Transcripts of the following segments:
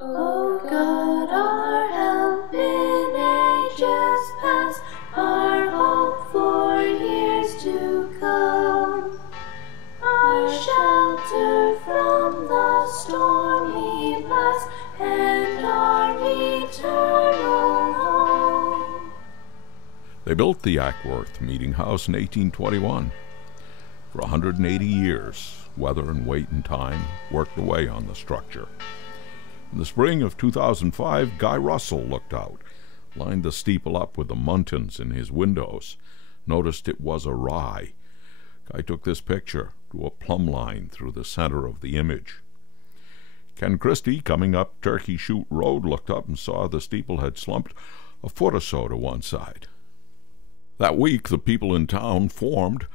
O God, our help in ages past, our hope for years to come, our shelter from the stormy blast, and our eternal home. They built the Acworth Meetinghouse in 1821. For 180 years, weather and weight and time worked away on the structure. In the spring of 2005, Guy Russell looked out, lined the steeple up with the muntins in his windows, noticed it was awry. Guy took this picture, drew a plumb line through the center of the image. Ken Christie, coming up Turkey Shoot Road, looked up and saw the steeple had slumped a foot or so to one side. That week, the people in town formed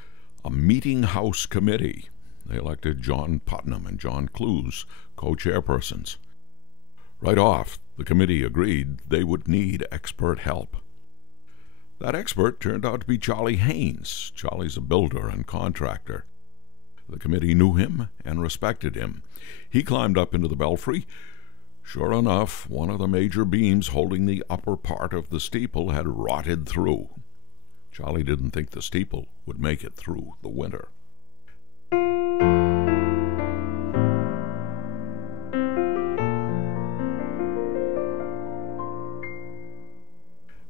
a Meetinghouse committee. They elected John Putnam and John Clues co-chairpersons. Right off, the committee agreed they would need expert help. That expert turned out to be Charlie Haynes. Charlie's a builder and contractor. The committee knew him and respected him. He climbed up into the belfry. Sure enough, one of the major beams holding the upper part of the steeple had rotted through. Charlie didn't think the steeple would make it through the winter.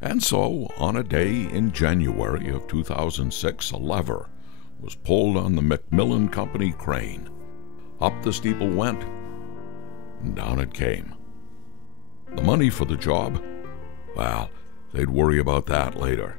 And so, on a day in January of 2006, a lever was pulled on the Macmillan Company crane. Up the steeple went, and down it came. The money for the job? Well, they'd worry about that later.